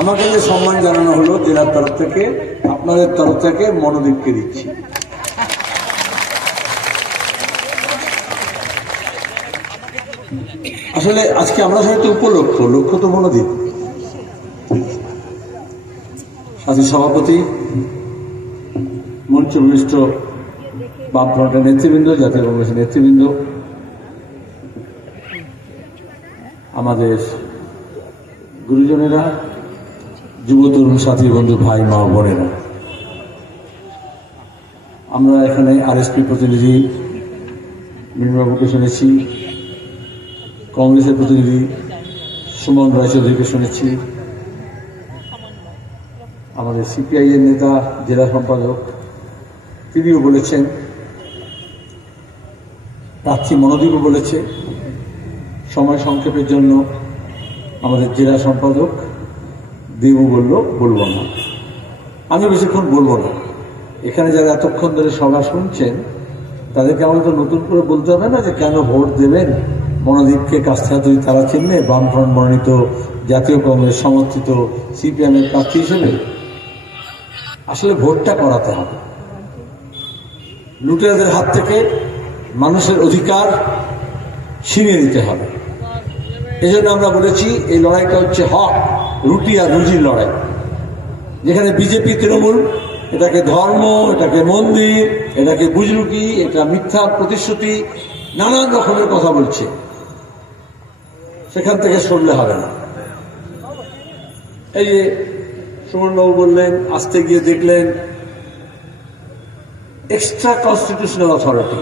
আমাকে যে সম্মান জানানো হলো জেলার তরফ থেকে, আপনাদের তরফ থেকে মনোদীপকে দিচ্ছি। আসলে আজকে আমরা হয়তো লক্ষ্য তো মনোদীপ। সাথী সভাপতি, মঞ্চ বিশিষ্ট বামফ্রন্টের নেতৃবৃন্দ, জাতীয় কংগ্রেসের নেতৃবৃন্দ, আমাদের গুরুজনেরা, যুব তরুণ সাথী বন্ধু ভাই মা বোনেরা, আমরা এখানে আরএসপি প্রতিনিধি মীরবাবুকে শুনেছি, কংগ্রেসের প্রতিনিধি সুমন রায়চৌধুরীকে শুনেছি, আমাদের সিপিআই এর নেতা জেলা সম্পাদক তিনিও বলেছেন, প্রার্থী মনোদীপও বলেছে। সময় সংক্ষেপের জন্য আমাদের জেলা সম্পাদক দেবু বলবো না, আমি বেশিক্ষণ বলবো না। এখানে যারা এতক্ষণ ধরে সভা শুনছেন তাদেরকে আমাদের তো নতুন করে বলতে হবে না যে কেন ভোট দেবেন মনোদীপকে। কাছটা যদি তারা চিনলে বামফ্রন্ট মনোনীত জাতীয় কংগ্রেস সমর্থিত সিপিএম এর প্রার্থী হিসেবে আসলে ভোটটা করাতে হবে। লুটেরাদের হাত থেকে মানুষের অধিকার ছিনিয়ে নিতে হবে। এজন্য আমরা বলেছি এই লড়াইটা হচ্ছে হক, রুটি আর রুজির লড়াই। যেখানে বিজেপি তৃণমূল এটাকে ধর্ম, এটাকে মন্দির, এটাকে বুজরুকি, এটা মিথ্যা প্রতিশ্রুতি, নানান রকমের কথা বলছে, সেখান থেকে সরলে হবে না। এই যে সুমনবাবু বললেন, আসতে গিয়ে দেখলেন এক্সট্রা কনস্টিটিউশনাল অথরিটি,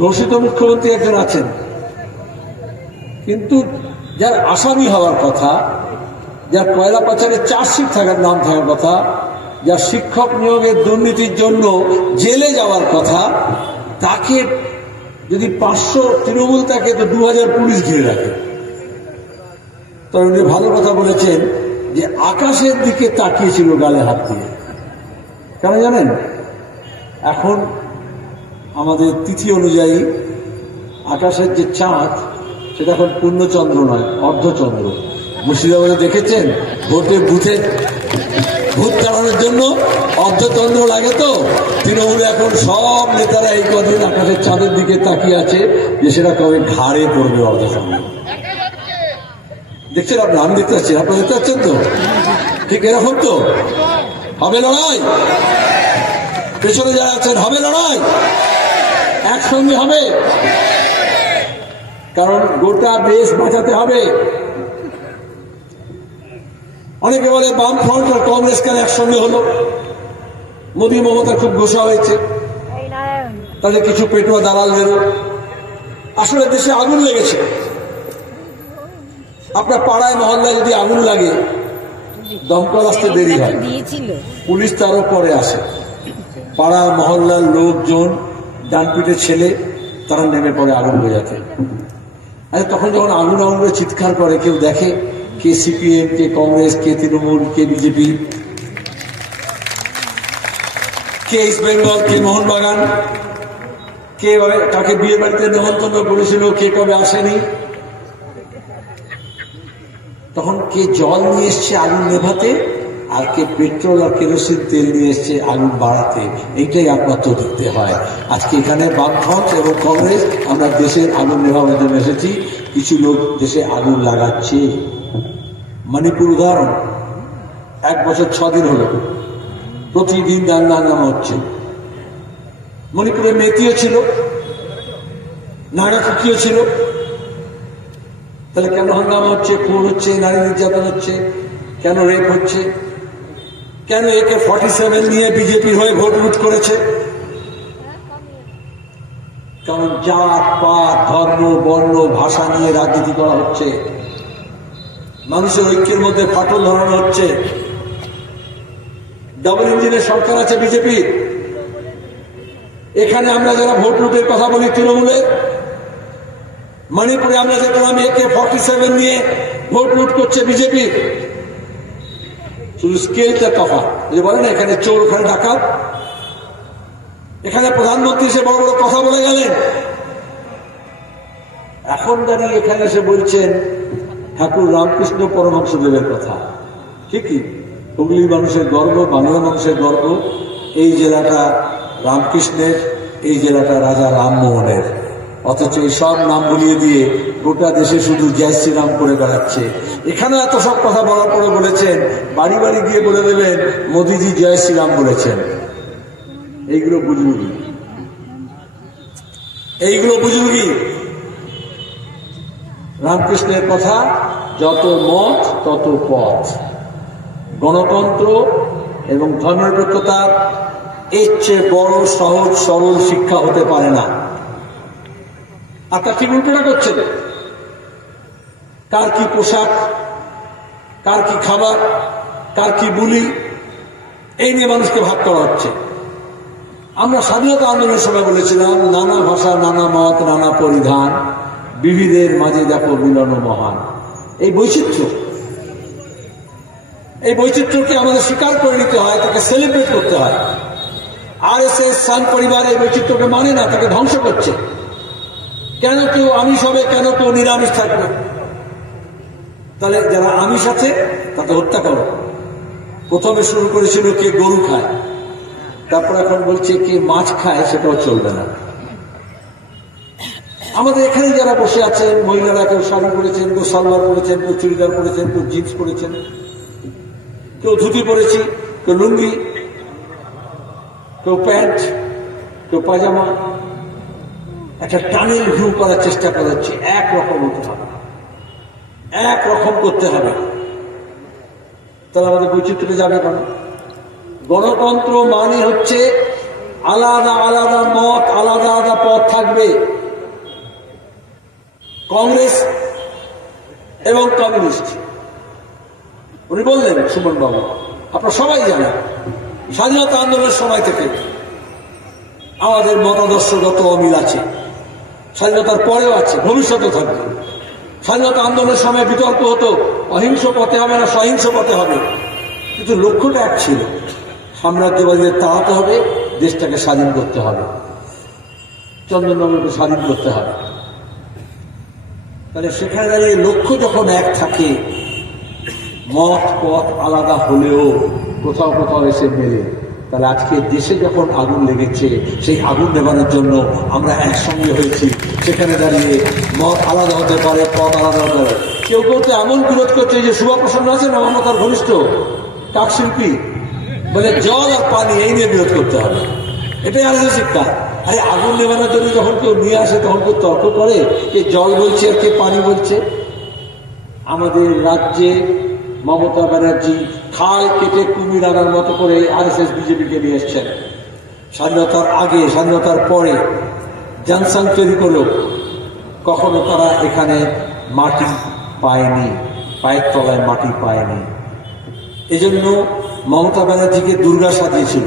ঘোষিত মুখ্যমন্ত্রী একজন আছেন, কিন্তু যার আসামি হওয়ার কথা, যার কয়লা পাচারের চার্জশিট থাকার নাম থাকার কথা, যার শিক্ষক নিয়োগের দুর্নীতির জন্য জেলে যাওয়ার কথা, তাকে যদি 500 তৃণমূল থাকে তো 2000 পুলিশ ঘিরে রাখে। তবে উনি ভালো কথা বলেছেন যে আকাশের দিকে তাকিয়েছিল গালে হাত দিয়ে। কেন জানেন? এখন আমাদের তিথি অনুযায়ী আকাশের যে চাঁদ সেটা এখন পূর্ণচন্দ্র নয়, অর্ধচন্দ্র। মুর্শিদাবাদে দেখেছেন ভোটে বুথে ভূত তাড়ানোর জন্য অর্ধচন্দ্র লাগে। তো তৃণমূলে এখন সব নেতারা এই কদিন আকাশের চাঁদের দিকে তাকিয়ে আছে যে সেটা কবে ঘাড়ে পড়বে অর্ধচন্দ্র। দেখছেন আপনি? আমি দেখতে পাচ্ছি, আপনারা দেখতে পাচ্ছেন তো? ঠিক এরকম তো হবে লড়াই। পেছনে যারা আছেন হবে লড়াই, একসঙ্গে হবে, কারণ গোটা দেশ বাঁচাতে হবে। অনেকে বলে বামফ্রন্ট আর কংগ্রেস কেন একসঙ্গে হলো, মোদী মমতা খুব গোসা হয়েছে, তাদের কিছু পেটুয়া দালালদেরও। আসলে দেশে আগুন লেগেছে। আপনার পাড়ায় মহল্লায় যদি আগুন লাগে দমকল আসতে দেরি হয়, পুলিশ তারও পরে আসে। পাড়া মহল্লার লোকজন, ডানপিটে ছেলে, তারা নেমে পড়ে আগুন বোঝাতে। আচ্ছা, তখন যখন আগুন আগুন করে চিৎকার করে, কেউ দেখে কে সিপিএম, কে কংগ্রেস, কে তৃণমূল, কে বিজেপি, কে ইস্ট বেঙ্গল, কে মোহনবাগান, কে কাকে বিয়ে বাড়িতে নেমন্তন্ন করেছিল, কে কবে আসেনি, তখন কে জল নিয়ে এসছে আগুন নেভাতে, আর কে পেট্রোল আর কেরোসিন তেল নিয়ে এসছে আগুন বাড়াতে। এইটাই একমাত্র দেখতে হয়। আজকে এখানে বামফ্রন্ট এবং কংগ্রেস আমরা দেশের আগুন নেভানোর জন্য এসেছি। কিছু লোক দেশে আগুন লাগাচ্ছে। মণিপুর উদাহরণ, 1 বছর 6 দিন হলো প্রতিদিন দাঙ্গা হচ্ছে। মণিপুরে মেতিও ছিল, নাগাকুকিও ছিল, তাহলে কেন হাঙ্গামা হচ্ছে, খুন হচ্ছে, নারী নির্যাতন হচ্ছে, কেন রেপ হচ্ছে, কেন AK-47 নিয়ে বিজেপি হয়ে ভোট লুট করেছে? কারণ জাত পাত, ধর্ম, বর্ণ, ভাষা নিয়ে রাজনীতি করা হচ্ছে, মানুষের ঐক্যের মধ্যে ফাটল ধরানো হচ্ছে। ডাবল ইঞ্জিনের সরকার আছে বিজেপি। এখানে আমরা যারা ভোট লুটের কথা বলি তৃণমূলের, মণিপুরে আমরা দেখলাম AK-47 নিয়ে ভোট লুট করছে বিজেপি। শুধু স্কেলটা তফাৎ। যে বলে না এখানে চোর ওখানে ডাকাত, এখানে প্রধানমন্ত্রী এসে বড় বড় কথা বলে গেলেন, এখন দাঁড়িয়ে এখানে এসে বলছেন ঠাকুর রামকৃষ্ণ পরমহংসদেবের কথা। ঠিকই, হুগলি মানুষের গর্ব, বাংলা মানুষের গর্ব। এই জেলাটা রামকৃষ্ণের, এই জেলাটা রাজা রামমোহনের। অথচ এই সব নাম বলিয়ে দিয়ে গোটা দেশে শুধু জয় শ্রীরাম করে বেড়াচ্ছে। এখানে এত সব কথা বলার পরে বলেছেন, বাড়ি বাড়ি গিয়ে বলে দেবেন মোদিজি জয় শ্রীরাম বলেছেন। এইগুলো বুঝবুঝি, এইগুলো বুঝবুঝি। রামকৃষ্ণের কথা, যত মত তত পথ। গণতন্ত্র এবং ধর্মনিরপেক্ষতার এর চেয়ে বড় সহজ সরল শিক্ষা হতে পারে না। আর তার ঠিক উল্টোটা করছেন। কার কি পোশাক, কার কি খাবার, কার কি বুলি, এই নিয়ে মানুষকে ভাগ করা হচ্ছে। আমরা স্বাধীনতা আন্দোলনের সময় বলেছিলাম, নানা ভাষা, নানা মত, নানা পরিধান, বিবিধের মাঝে দেখো মিলন মহান। এই বৈচিত্র্য, এই বৈচিত্র্যকে আমাদের স্বীকার করে নিতে হয়, তাকে সেলিব্রেট করতে হয়। আরএসএস সান পরিবার এই বৈচিত্র্যকে মানে না, তাকে ধ্বংস করছে। কেন কেউ আমিষ হবে, কেন কেউ নিরামিষ থাকবে? তাহলে যারা আমিষ আছে তাকে হত্যা করো। প্রথমে শুরু করেছিল কে গরু খায়, তারপর এখন বলছে কে মাছ খায়, সেটাও চলবে না। আমাদের এখানে যারা বসে আছেন, মহিলারা কেউ শাড়ি পরেছেন, কেউ সালোয়ার পরেছেন, কেউ চুড়িদার পরেছেন, কেউ জিন্স পরেছেন, কেউ ধুতি পরেছি, কেউ লুঙ্গি, কেউ প্যান্ট, কেউ পায়জামা। একটা টানেল ভিউ করার চেষ্টা করা হচ্ছে। একরকম হতে হবে, একরকম করতে হবে। তাহলে আমাদের বৈচিত্র্যে যাবে কেন? গণতন্ত্র মানে হচ্ছে আলাদা আলাদা মত, আলাদা আলাদা পথ থাকবে। কংগ্রেস এবং কমিউনিস্ট, উনি বললেন সুমন বাবু, আপনারা সবাই জানেন স্বাধীনতা আন্দোলনের সময় থেকে আমাদের মতাদর্শগত অমিল আছে। স্বাধীনতার পরেও আছে, ভবিষ্যতেও থাকবে। স্বাধীনতা আন্দোলনের সময় বিতর্ক হতো, অহিংস পথে হবে না সহিংস পথে হবে, কিন্তু লক্ষ্যটা এক ছিল, সাম্রাজ্যবাদীদের তাড়াতে হবে, দেশটাকে স্বাধীন করতে হবে, চন্দননগরকে স্বাধীন করতে হবে। তাহলে সেখানে দাঁড়িয়ে লক্ষ্য যখন এক থাকে, মত পথ আলাদা হলেও কোথাও কোথাও এসে মেলে। তাহলে আজকে দেশে যখন আগুন লেগেছে, সেই আগুন নেভানোর জন্য আমরা একসঙ্গে হয়েছি। সেখানে দাঁড়িয়ে মত আলাদা হতে পারে, পথ আলাদা হতে পারে। কেউ কেউ তো এমন বিরোধ করছে, যে শুভপ্রসন্ন আছে না, মমতার ঘনিষ্ঠ কাকশিল্পী, বলে জল আর পানি এই নিয়ে বিরোধ করতে হবে। এটাই আলাদা শিক্ষা। আরে আগুন নেভানোর জন্য যখন কেউ নিয়ে আসে, তখন কেউ তর্ক করে কে জল বলছে আর কে পানি বলছে। আমাদের রাজ্যে মমতা ব্যানার্জি খাল কেটে কুমির আনার মতো করে আরএসএস বিজেপিকে নিয়ে এসছেন। স্বাধীনতার আগে, স্বাধীনতার পরে জনসং তৈরি করল, কখনো তারা এখানে মাটি পায়নি, পায়ের তলায় মাটি পায়নি। এজন্য মমতা ব্যানার্জিকে দুর্গা সাজিয়েছিল।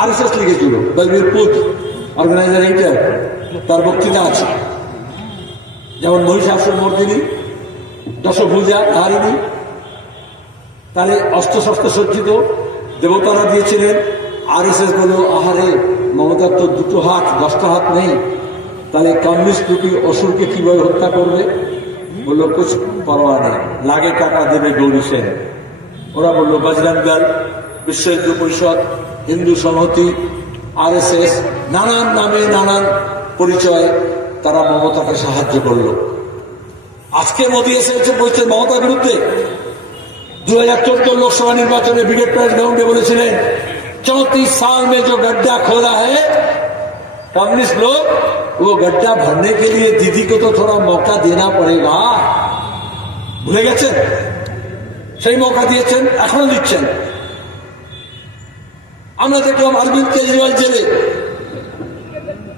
আরএসএস লিখেছিল, বলবীর পুত অর্গানাইজার, এইটার তার বক্তৃতা আছে। যেমন মহিষাসুর মর্দিনী, দশভুজা ধারিণী, তাহলে অস্ত্রশস্ত্র সজ্জিত দেবতারা দিয়েছিলেন। আরএসএস বলল, আহারে মমতার তো দুটো হাত, 10টা হাত নেই, তাহলে কমিউনিস্ট রূপী অসুরকে কিভাবে হত্যা করবে? বললো কুছ পরোয়া নেই, লাগে টাকা দেবে গৌরী সেন। ওরা বললো বজরং দল, বিশ্ব হিন্দু পরিষদ, হিন্দু সংহতি, আরএসএস, নানান নামে নানান পরিচয়ে তারা মমতাকে সাহায্য করল। আজকে মোদী এসে বলছে মমতার বিরুদ্ধে। 2014 লোকসভা নির্বাচনে ব্রিগেড প্রাইজ গ্রাউন্ডে বলেছিলেন, 34 साल में जो गड्ढा खोदा है कम्युनिस्ट लोग, वो गड्ढा भरने के लिए दीदी को तो थोड़ा मौका देना पड़ेगा। ভুলে গেছেন? সেই মৌকা দিয়েছেন, এখনো দিচ্ছেন। আমরা দেখলাম অরবিন্দ কেজরিওয়াল জেলে,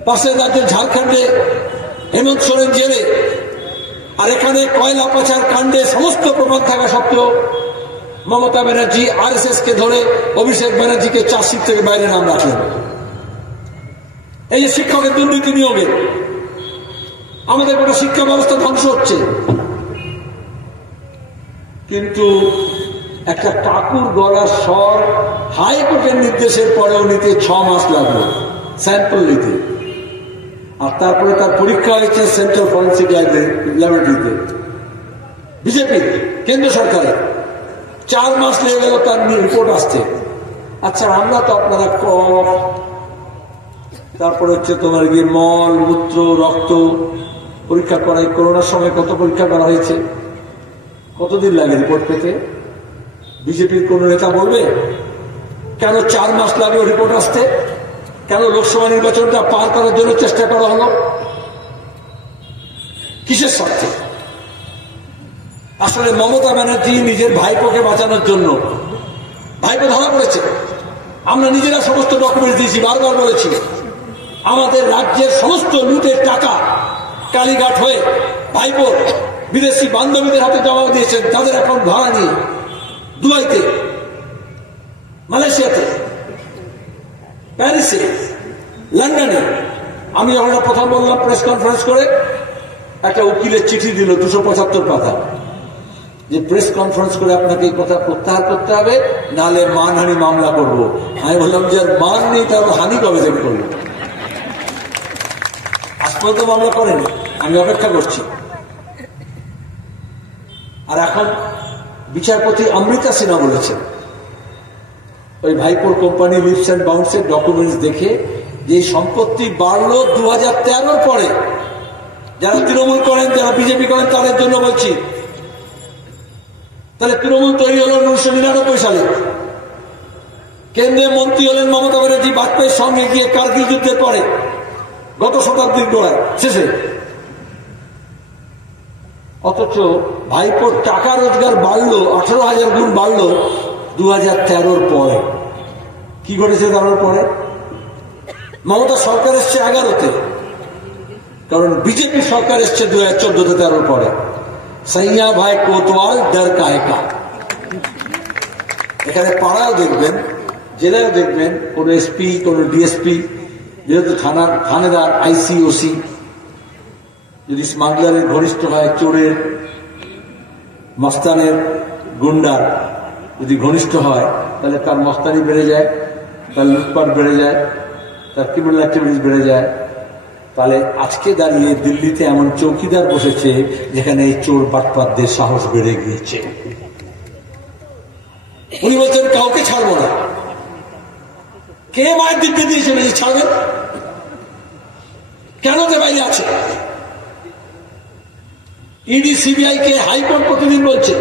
পাশের রাজ্যের ঝাড়খণ্ডে হেমন্ত সোরেন জেলে, আর এখানে কয়লা পাচার কাণ্ডে সমস্ত প্রমাণ থাকা সত্ত্বেও মমতা ব্যানার্জি আরএসএস কে ধরে অভিষেক ব্যানার্জিকে চার্জশিট থেকে বাইরে নাম রাখলেন। এই যে শিক্ষকের দুর্নীতি নিয়োগে আমাদের গোটা শিক্ষা ব্যবস্থা ধ্বংস হচ্ছে। কিন্তু একটা কাকুর গলার স্বর হাইকোর্টের নির্দেশের পরেও নিতে 6 মাস লাগলো স্যাম্পল নিতে, আর তারপরে তার পরীক্ষা হয়েছে সেন্ট্রাল ফরেন্সিক ল্যাবরেটরিতে। বিজেপির কেন্দ্র সরকারের 4 মাস লেগে গেল তার রিপোর্ট আসছে। আচ্ছা, আমরা তো আপনারা কফ, তারপরে হচ্ছে তোমার গিয়ে মল, মূত্র, রক্ত পরীক্ষা করাই। করোনার সময় কত পরীক্ষা করা হয়েছে, কতদিন লাগে রিপোর্ট পেতে? বিজেপির কোন নেতা বলবে কেন 4 মাস লাগলো রিপোর্ট আসতে? কেন লোকসভা নির্বাচনটা পার করার জন্য চেষ্টা করা হলো? কিসের স্বার্থে? আসলে মমতা ব্যানার্জি নিজের ভাইপোকে বাঁচানোর জন্য, ভাইপো ধরা পড়েছে, আমরা নিজেরা সমস্ত ডকুমেন্ট দিয়েছি, বারবার বলেছি আমাদের রাজ্যের সমস্ত লুটের টাকা কালীঘাট হয়ে ভাইপো বিদেশি বান্ধবীদের হাতে জমা দিয়েছেন, তাদের অ্যাকাউন্ট ভাড়া নিয়ে দুবাইতে, মালয়েশিয়াতে, প্যারিসে, লন্ডনে। আমি যখন প্রথম বললাম প্রেস কনফারেন্স করে, একটা উকিলের চিঠি দিল 275 পাতা, যে প্রেস কনফারেন্স করে আপনাকে এই কথা প্রত্যাহার করতে হবে, নাহলে মানহানি মামলা করব। আমি বললাম যে মান নেই, তার হানি কবে থেকে করবো? আজ পর্যন্ত মামলা করেনি, আমি অপেক্ষা করছি। আর এখন বিচারপতি অমৃতা সিনহা বলেছেন ওই ভাইপোর কোম্পানি লিপস অ্যান্ড বাউন্সের ডকুমেন্টস দেখে যে সম্পত্তি বাড়লো 2013 পরে। যারা তৃণমূল করেন, যারা বিজেপি করেন, তাদের জন্য বলছি। তাহলে তৃণমূল তৈরি হল 1999 সালে, কেন্দ্রে মন্ত্রী হলেন মমতা ব্যানার্জি বাজপেয়ীর সঙ্গে গিয়ে কার্গিল যুদ্ধের পরে, গত শতাব্দীর গোড়ায় শেষে। অথচ ভাইপোর টাকা রোজগার বাড়লো 18,000 গুণ বাড়লো 2013 পরে। কি ঘটেছে তার পরে? মমতা সরকার এসছে 11তে, কারণ বিজেপি সরকার এসছে 2014-13 পরে। সাইয়া ভাই কোতোয়াল ডর কায়কা। এখানে পাড়াও দেখবেন, জেলাও দেখবেন, কোন এসপি, কোন ডিএসপি, যেহেতু থানেদার, আইসি, ওসি যদি স্মাগলারের ঘনিষ্ঠ হয়, চোরের, মস্তানের, গুন্ডার যদি ঘনিষ্ঠ হয়, তাহলে তার মস্তানি বেড়ে যায়, তার লুটপাট বেড়ে যায়, তার ক্রিমিনাল অ্যাক্টিভিটিস বেড়ে যায়। তাহলে আজকে দাঁড়িয়ে দিল্লিতে এমন চৌকিদার বসেছে যেখানে এই চোর বাটপাতদের সাহস বেড়ে গিয়েছে। উনি বলছেন কাউকে ছাড়বো না। কে মায়ের দিব্যি দিয়েছেন এই ছাড়বেন? কেন যে বাইরে আছে? ইডি, সিবিআই কে হাইকোর্ট প্রতিদিন বলছে,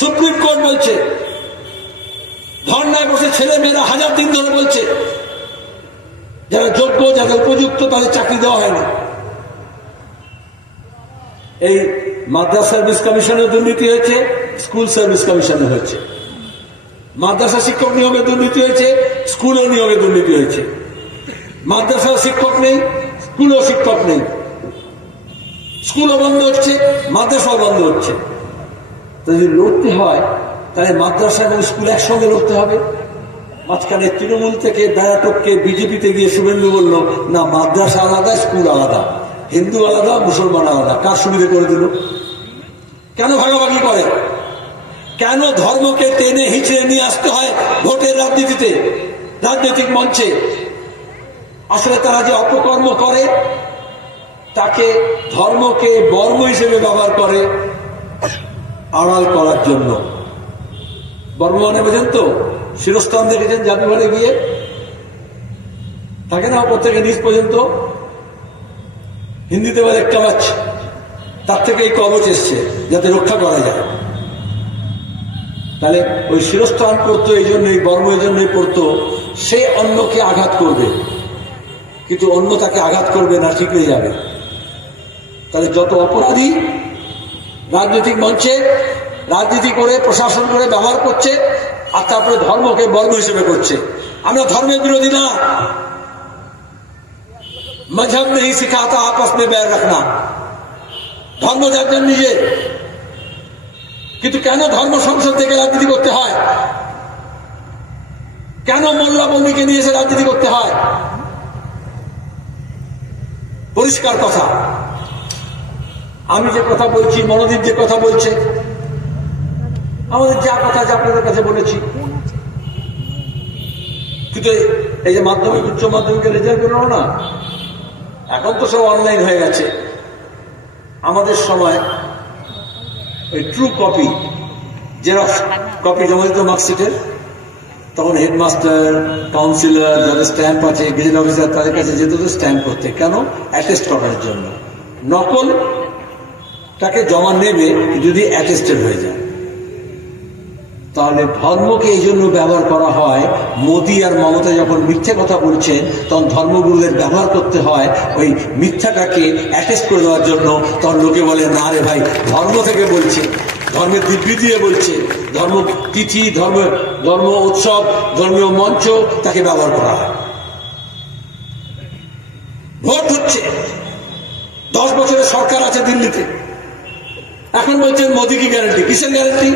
সুপ্রিম কোর্ট বলছে, ধর্নায় বসে ছেলে মেয়েরা 1000 দিন ধরে বলছে যারা যোগ্য, যারা উপযুক্ত, তাদের চাকরি দেওয়া হয়নি। এই মাদ্রাসা সার্ভিস কমিশনের দুর্নীতি হয়েছে, স্কুল সার্ভিস কমিশনে হয়েছে। মাদ্রাসা শিক্ষক নিয়োগে দুর্নীতি হয়েছে, স্কুলেও নিয়োগে দুর্নীতি হয়েছে। মাদ্রাসাও শিক্ষক নেই, স্কুলেও শিক্ষক নেই। স্কুলও বন্ধ হচ্ছে, মাদ্রাসাও বন্ধ হচ্ছে। যদি লড়তে হয় তাহলে মাদ্রাসা এবং স্কুল একসঙ্গে লড়তে হবে। মাঝখানে তৃণমূল থেকে ব্যারাটককে বিজেপিতে গিয়ে শুভেন্দু বলল না, মাদ্রাসা আলাদা, স্কুল আলাদা, হিন্দু আলাদা, মুসলমান আলাদা। কার সুবিধে করে দিল? কেন ভাগাভাগি করে? কেন ধর্মকে টেনে হিচড়ে নিয়ে আসতে হয় ভোটের রাজনীতিতে, রাজনৈতিক মঞ্চে? আসলে তারা যে অপকর্ম করে, তাকে ধর্মকে বর্ম হিসেবে ব্যবহার করে আড়াল করার জন্য। বর্ম মানে বোঝেন তো? শিরস্থান দেখেছেন জাদুঘরে গিয়ে থাকে না, ওপর থেকে নিচ পর্যন্ত, হিন্দিতে বলে কবচ। তার থেকে এই কবচ এসছে যাতে রক্ষা করা যায়। তাহলে ওই শিরস্থান পড়তো এই জন্যই, বর্ম এই জন্যই পড়তো, সে অন্যকে আঘাত করবে, কিন্তু অন্য তাকে আঘাত করবে না, ঠিক হয়ে যাবে। তাহলে যত অপরাধী রাজনৈতিক মঞ্চে রাজনীতি করে, প্রশাসন করে ব্যবহার করছে, আর তারপরে ধর্মকে বর্ম হিসেবে করছে। আমরা ধর্মের বিরোধী না, মজহব নেই শিখাতা আপস মে बैर रखना। ধর্ম যার নিজে, কিন্তু কেন ধর্ম সংসদ থেকে রাজনীতি করতে হয়? কেন মোল্লা বন্দিকে নিয়ে এসে রাজনীতি করতে হয়? পরিষ্কার কথা। আমি যে কথা বলছি, মনোদীপ যে কথা বলছে, আমাদের যা কথা যা আপনাদের কাছে বলেছি, কিন্তু এই যে মাধ্যমিক, উচ্চ মাধ্যমিকের রেজাল্ট বেরোলো না, এখন তো সব অনলাইন হয়ে গেছে। আমাদের সময় ওই ট্রু কপি জেরক্স কপি জমা দিত মার্কশিটের, তখন হেডমাস্টার, কাউন্সিলর, যাদের স্ট্যাম্প আছে, গেজেট অফিসার, তাদের কাছে যেত স্ট্যাম্প করতে। কেন? অ্যাটেস্ট করার জন্য। নকলটাকে জমা নেবে যদি অ্যাটেস্টেড হয়ে যায়। তাহলে ধর্মকে এই জন্য ব্যবহার করা হয়। মোদী আর মমতা যখন মিথ্যে কথা বলছেন, তখন ধর্মগুরুদের ব্যবহার করতে হয় ওই মিথ্যাটাকে অ্যাটেস্ট করে দেওয়ার জন্য। তখন লোকে বলে, না রে ভাই, ধর্ম থেকে বলছে, ধর্মের দিব্যি দিয়ে বলছে, ধর্ম তিথি, ধর্ম উৎসব, ধর্মীয় মঞ্চ, তাকে ব্যবহার করা হয়। ভোট হচ্ছে, 10 বছরের সরকার আছে দিল্লিতে, এখন বলছেন মোদী কি গ্যারান্টি? কিসের গ্যারান্টি?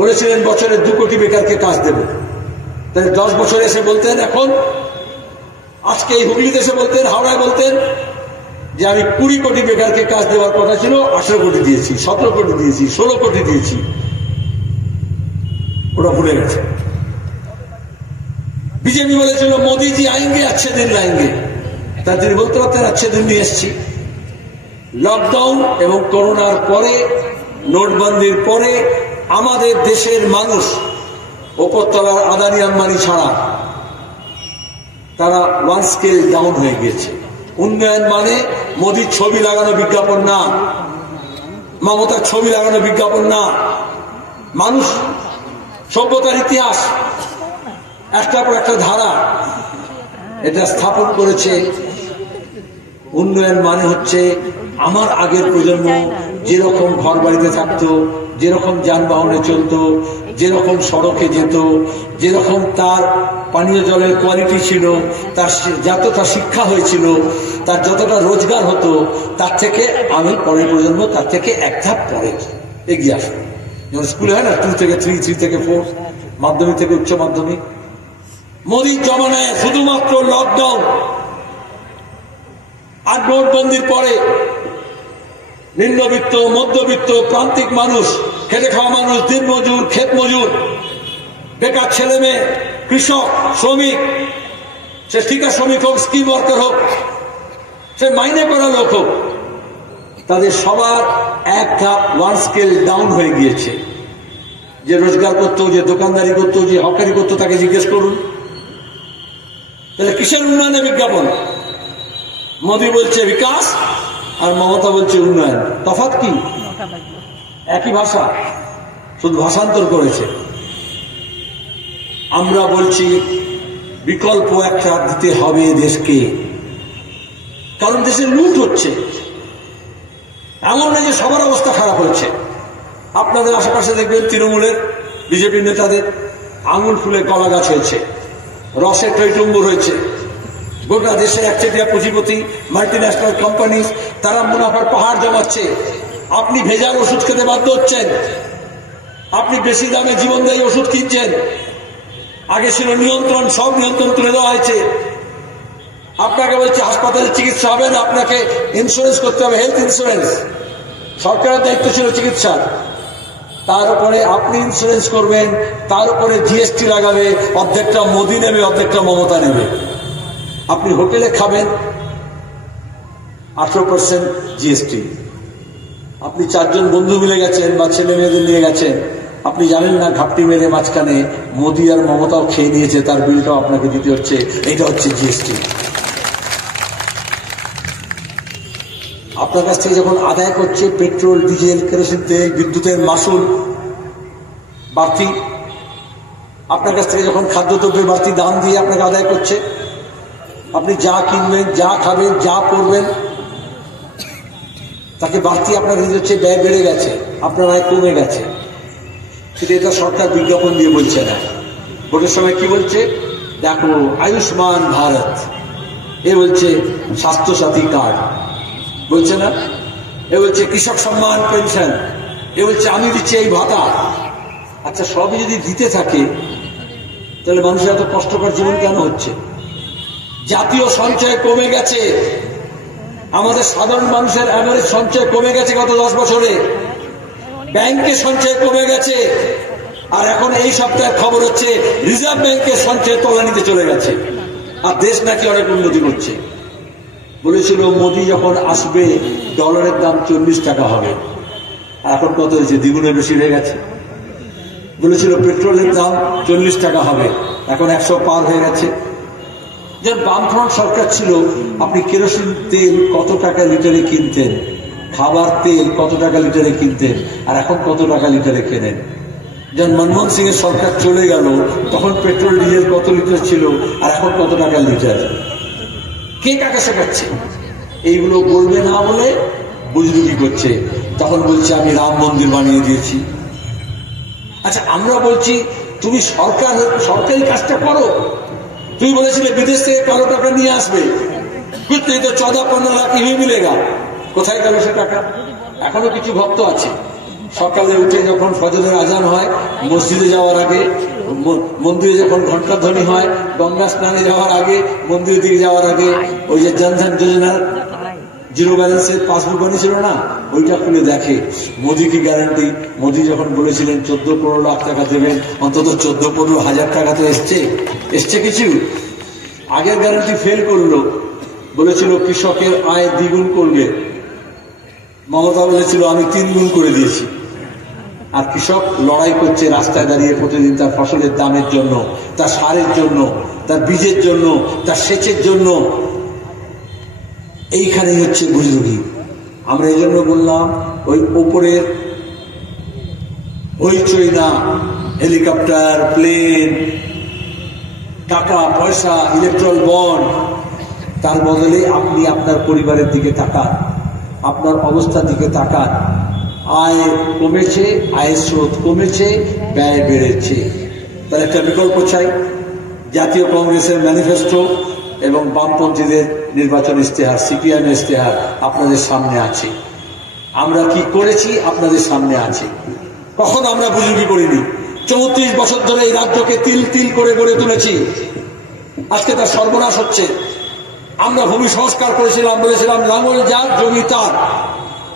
বলেছিলেন বছরে 2 কোটি বেকারকে কাজ দেবে। তাহলে 10 বছরে এসে বলতেন, এখন আজকে এই হুগলিতে এসে বলতেন, হাওড়ায় বলতেন যে আমি 20 কোটি বেকারকে কাজ দেওয়ার কথা ছিল, 18 কোটি দিয়েছি, 17 কোটি দিয়েছি, 16 কোটি দিয়েছি। ওরা ভুলে গেছে। বিজেপি বলেছিল মোদীজি আইনগে अच्छे दिन लाएंगे, তা তিনি বলতে পারতেন अच्छे दिन নিয়ে এসছি। লকডাউন এবং করোনার পরে, নোটবন্দির পরে আমাদের দেশের মানুষ ওপরতলার আদানি আম্বানি ছাড়া তারা 1 স্কেল ডাউন হয়ে গিয়েছে। উন্নয়ন মানে মোদির ছবি লাগানো বিজ্ঞাপন না, মমতার ছবি লাগানো বিজ্ঞাপন না। মানুষ সভ্যতার ইতিহাস একটার পর একটা ধারা এটা স্থাপন করেছে। উন্নয়ন মানে হচ্ছে আমার আগের প্রজন্ম যেরকম ঘর বাড়িতে থাকতো, যেরকম যানবাহনে চলতো, যেরকম সড়কে যেত, যেরকম তার পানীয় জলের কোয়ালিটি ছিল, তার যতটা শিক্ষা হয়েছিল, তার যতটা রোজগার হতো, তার থেকে আমি পরের প্রজন্ম তার থেকে এক ধাপ পরে এগিয়ে আসবো। যেমন স্কুলে হয় না 2 থেকে 3, 3 থেকে 4, মাধ্যমিক থেকে উচ্চ মাধ্যমিক। মোদির জমানায় শুধুমাত্র লকডাউন আর নোটবন্দির পরে নিম্নবিত্ত, মধ্যবিত্ত, প্রান্তিক মানুষ, খেটে খাওয়া মানুষ, দিনমজুর, ক্ষেত মজুর, বেকার ছেলে মেয়ে, কৃষক, শ্রমিক, সে ঠিকা শ্রমিক হোক, স্কিম ওয়ার্কার হোক, সে মাইনে করা লোক হোক, তাদের সবার এক ধাপ 1 স্কেল ডাউন হয়ে গিয়েছে। যে রোজগার করতো, যে দোকানদারি করতো, যে হকারি করতো, তাকে জিজ্ঞেস করুন। তাহলে কিসের উন্নয়নে বিজ্ঞাপন? মোদী বলছে বিকাশ আর মমতা বলছে উন্নয়ন। তফাৎ কি? একই ভাষা, শুধু ভাষান্তর করেছে। আমরা বলছি বিকল্প একটা দিতে হবে দেশকে, কারণ দেশে লুট হচ্ছে। এমন নয় যে সবার অবস্থা খারাপ হচ্ছে। আপনাদের আশেপাশে দেখবেন তৃণমূলের, বিজেপির নেতাদের আঙুল ফুলে কলা গাছ হয়েছে, রসে টইটুম্বুর হয়েছে। গোটা দেশে একচেটিয়া পুঁজিপতি, মাল্টিন্যাশনাল কোম্পানি, তারা মুনাফার পাহাড় জমাচ্ছে। আপনি ভেজাল ওষুধ খেতে বাধ্য হচ্ছেন, আপনি বেশি দামে জীবনদায়ী ওষুধ কিনছেন। আগে ছিল নিয়ন্ত্রণ, সব নিয়ন্ত্রণ তুলে দেওয়া হয়েছে। আপনাকে বলছে হাসপাতালে চিকিৎসা হবে না, আপনাকে ইন্স্যুরেন্স করতে হবে, হেলথ ইন্স্যুরেন্স। সরকারের দায়িত্ব ছিল চিকিৎসার, তার উপরে আপনি ইন্স্যুরেন্স করবেন, তার উপরে জিএসটি লাগাবে, অর্ধেকটা মোদী নেবে, অর্ধেকটা মমতা নেবে। আপনি হোটেলে খাবেন 18% জিএসটি। আপনি 4 জন বন্ধু মিলে গেছেন বা ছেলে মেয়েদের নিয়ে গেছেন, আপনি জানেন না ঘাপটি মেরে মাঝখানে মোদী আর মমতাও খেয়ে নিয়েছে, তার বিলটাও আপনাকে দিতে হচ্ছে। এটা হচ্ছে জিএসটি। আপনার কাছ থেকে যখন আদায় করছে পেট্রোল, ডিজেল, কেরোসিন তেল, বিদ্যুতের মাসুল বাড়তি, আপনার কাছ থেকে যখন খাদ্যদ্রব্যের বাড়তি দাম দিয়ে আপনাকে আদায় করছে, আপনি যা কিনবেন, যা খাবেন, যা পরবেন, তাকে বাড়তি আপনার দিতে হচ্ছে। ব্যয় বেড়ে গেছে, আপনার আয় কমে গেছে। কিন্তু এটা সরকার বিজ্ঞাপন দিয়ে বলছে না। ভোটের সময় কি বলছে? দেখো আয়ুষ্মান ভারত, এ বলছে স্বাস্থ্য সাথী কার্ড, বলছে না? এ বলছে কৃষক সম্মান পেনশন, এ বলছে আমি দিচ্ছি এই ভাতা। আচ্ছা, সবই যদি দিতে থাকে তাহলে মানুষের এত কষ্টকর জীবন কেন হচ্ছে? জাতীয় সঞ্চয় কমে গেছে, আমাদের সাধারণ মানুষের অ্যাভারেজ সঞ্চয় কমে গেছে গত 10 বছরে। ব্যাংকে সঞ্চয় কমে গেছে, আর এখন এই সপ্তাহের খবর হচ্ছে রিজার্ভ ব্যাংকের সঞ্চয় তলানিতে চলে গেছে, আর দেশ নাকি অনেক উন্নতি করছে। বলেছিল মোদী যখন আসবে ডলারের দাম 40 টাকা হবে, আর এখন কত হয়েছে? দ্বিগুণের বেশি হয়ে গেছে। বলেছিল পেট্রোলের দাম 40 টাকা হবে, এখন 100 পার হয়ে গেছে। যখন বামফ্রন্ট সরকার ছিল, আপনি কেরোসিন তেল কত টাকা লিটারে কিনতেন, খাবার তেল কত টাকা লিটারে কিনতেন, আর এখন কত টাকা লিটারে কেনেন? যখন মনমোহন সিং এর সরকার চলে গেল, তখন পেট্রোল ডিজেল কত লিটার ছিল, আর এখন কত টাকা লিটার? কে কাকে শেখাচ্ছে? এইগুলো বলবে না বলে বুজরুগি করছে। তখন বলছে আমি রাম মন্দির বানিয়ে দিয়েছি। আচ্ছা, আমরা বলছি তুমি সরকারি কাজটা করো। তুমি বলেছিলে বিদেশ থেকে কালো টাকা নিয়ে আসবে, কিন্তু এই তো 14-15 লাখ ইভি মিলেগা। কোথায় গেল সে টাকা? এখনো কিছু ভক্ত আছে, সকালে উঠে যখন ফজরের আজান হয়, মসজিদে যাওয়ার আগে, মন্দিরে যখন ঘণ্টাধ্বনি হয়, গঙ্গা স্নানে যাওয়ার আগে, মন্দিরের দিকে যাওয়ার আগে, ওই যে জনধন যোজনার জিরো ব্যালেন্সের পাসবুক বানিয়েছিল না, ওইটা খুলে দেখে মোদী কি গ্যারান্টি। মোদী যখন বলেছিলেন 14-15 লাখ টাকা দেবেন, অন্তত 14-15 হাজার টাকা তো এসছে কিছু। আগের গ্যারান্টি ফেল করলো, বলেছিল কৃষকের আয় দ্বিগুণ করবে। মমতা বলেছিল আমি 3 গুণ করে দিয়েছি। আর কৃষক লড়াই করছে রাস্তায় দাঁড়িয়ে প্রতিদিন তার ফসলের দামের জন্য, তার সারের জন্য, তার বীজের জন্য, তার সেচের জন্য। এইখানেই হচ্ছে বুজরুগি। আমরা এই জন্য বললাম ওই উপরের হইচই না, হেলিকপ্টার, প্লেন, টাকা পয়সা, ইলেকট্রাল বন্ড, তার বদলে আপনি আপনার পরিবারের দিকে তাকান, আপনার অবস্থার দিকে তাকান। আয় কমেছে, আয়ের স্রোত কমেছে, ব্যয় বেড়েছে। তার একটা বিকল্প চাই। জাতীয় কংগ্রেসের ম্যানিফেস্টো এবং বামপন্থীদের নির্বাচন ইশতেহার, সিপিএম ইশতেহার আপনাদের সামনে আছে। আমরা কি করেছি আপনাদের সামনে আছে। কখনো আমরা বুজরুগি করিনি। 34 বছর ধরে এই রাজ্যকে তিল তিল করে গড়ে তুলেছি। আজকে তার সর্বনাশ হচ্ছে। আমরা ভূমি সংস্কার করেছিলাম, বলেছিলাম লাঙল যার জমি তার।